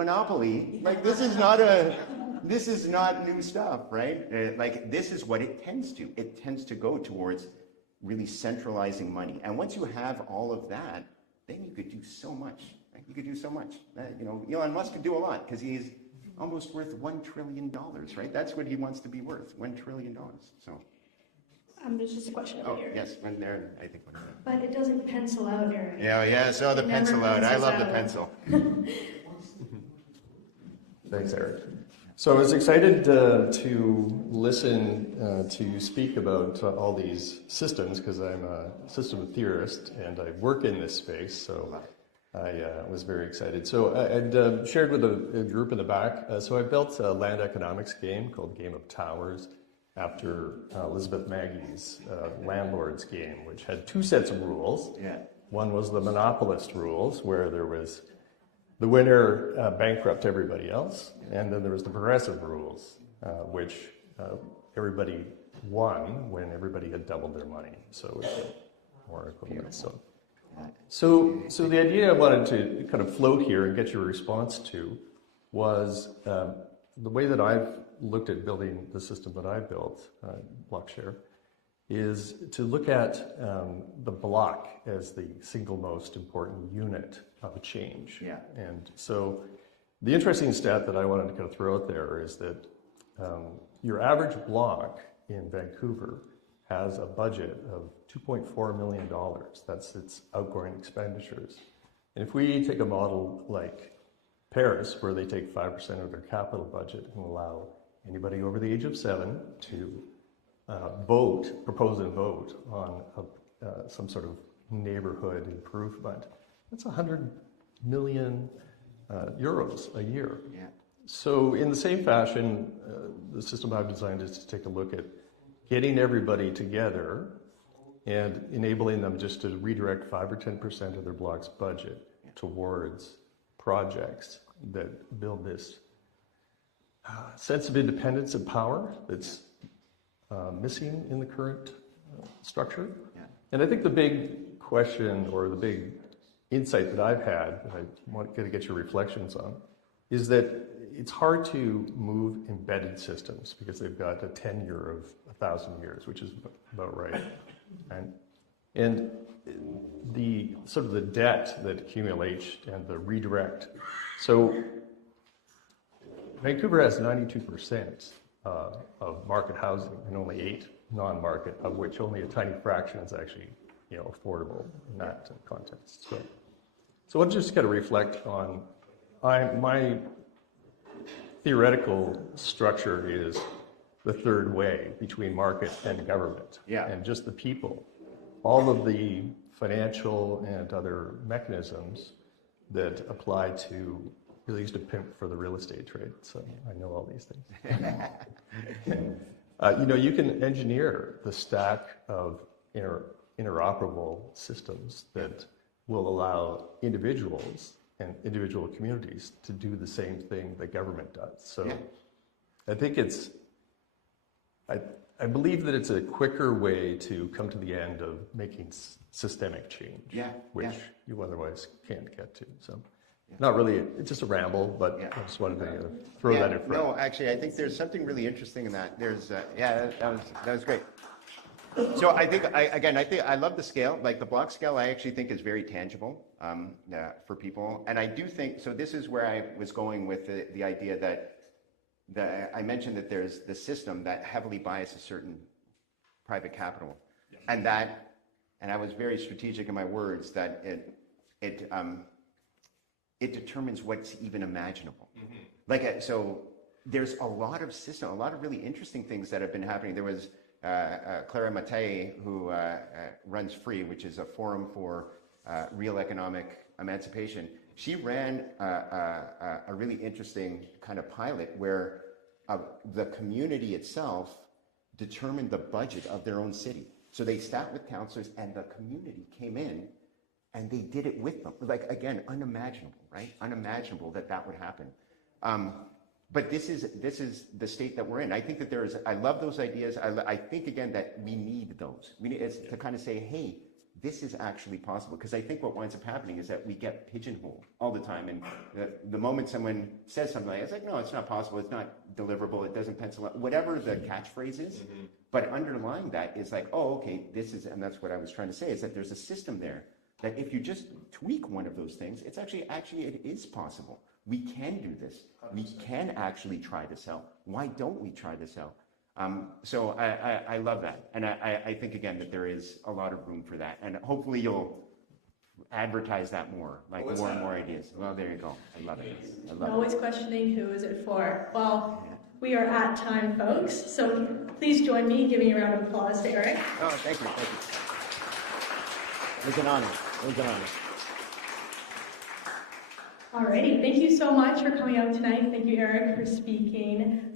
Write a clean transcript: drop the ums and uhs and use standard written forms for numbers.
monopoly. Like this is not new stuff, right? Like this is what it tends to. It tends to go towards really centralizing money. And once you have all of that, then you could do so much. Right? You could do so much. You know, Elon Musk could do a lot because he's almost worth $1 trillion, right? That's what he wants to be worth, $1 trillion. So. There's just a question over here. Yes, when there, I think. But it doesn't pencil out, Eric. Yeah, so the pencil out. I love the pencil. Thanks, Eric. So I was excited to listen to you speak about all these systems because I'm a system theorist and I work in this space, so I was very excited. So I'd shared with a group in the back, so I built a land economics game called Game of Towers after Elizabeth Maggie's Landlord's game, which had two sets of rules. Yeah. One was the monopolist rules, where there was the winner bankrupt everybody else, and then there was the progressive rules, which everybody won when everybody had doubled their money. So it was more equivalent. So the idea I wanted to kind of float here and get your response to was the way that I've looked at building the system that I built, Blockshare, is to look at the block as the single most important unit of a change. Yeah. And so the interesting stat that I wanted to kind of throw out there is that your average block in Vancouver has a budget of $2.4 million. That's its outgoing expenditures. And if we take a model like Paris, where they take 5% of their capital budget and allow anybody over the age of 7 to propose and vote on some sort of neighborhood improvement, that's 100 million euros a year. Yeah. So in the same fashion, the system I've designed is to take a look at getting everybody together and enabling them just to redirect 5 or 10% of their block's budget towards projects that build this sense of independence and power that's missing in the current structure. Yeah. And I think the big question or the big insight that I've had that I want to get your reflections on is that it's hard to move embedded systems because they've got a tenure of 1,000 years, which is about right. And the sort of the debt that accumulates and the redirect. So Vancouver has 92% of market housing and only 8 non-market, of which only a tiny fraction is actually, affordable in that context. So I'll just kind of reflect on my theoretical structure is the third way between market and government, and just the people. All of the financial and other mechanisms that apply to, at least a pimp for the real estate trade. So I know all these things. You can engineer the stack of interoperable systems that will allow individuals and individual communities to do the same thing that government does. So I think I believe that it's a quicker way to come to the end of making systemic change, which you otherwise can't get to. So not really, it's just a ramble, but I just wanted to throw that in front. No, actually, I think there's something really interesting in that. There's, that was great. So I think, I love the scale. Like the block scale, I actually think is very tangible for people. And I do think, so this is where I was going with the idea that I mentioned that there's the system that heavily biases certain private capital. And I was very strategic in my words that it determines what's even imaginable. So there's a lot of really interesting things that have been happening. There was Clara Mattei, who runs FREE, which is a forum for real economic emancipation. She ran a really interesting kind of pilot where the community itself determined the budget of their own city. So they sat with councillors and the community came in and they did it with them. Like, again, unimaginable, right? Unimaginable that would happen. But this is the state that we're in. I think that I love those ideas. I think, again, that we need those. It's to kind of say, hey, this is actually possible. Because I think what winds up happening is that we get pigeonholed all the time. And the moment someone says something like, it's like, no, it's not possible, it's not deliverable, it doesn't pencil out, whatever the catchphrase is. But underlying that is like, oh, okay, this is, and that's what I was trying to say, is that there's a system there that if you just tweak one of those things, it's actually it is possible. We can do this. 100%. We can actually try to sell. Why don't we try to sell? So I love that. And I think, again, that there is a lot of room for that. And hopefully you'll advertise that more, like more and more ideas. Well, there you go. I love it. I love Always questioning who is it for. Well, we are at time, folks. So please join me in giving a round of applause to Eric. Oh, thank you. Thank you. It was an honor. It was an honor. Alrighty, thank you so much for coming out tonight. Thank you, Eric, for speaking.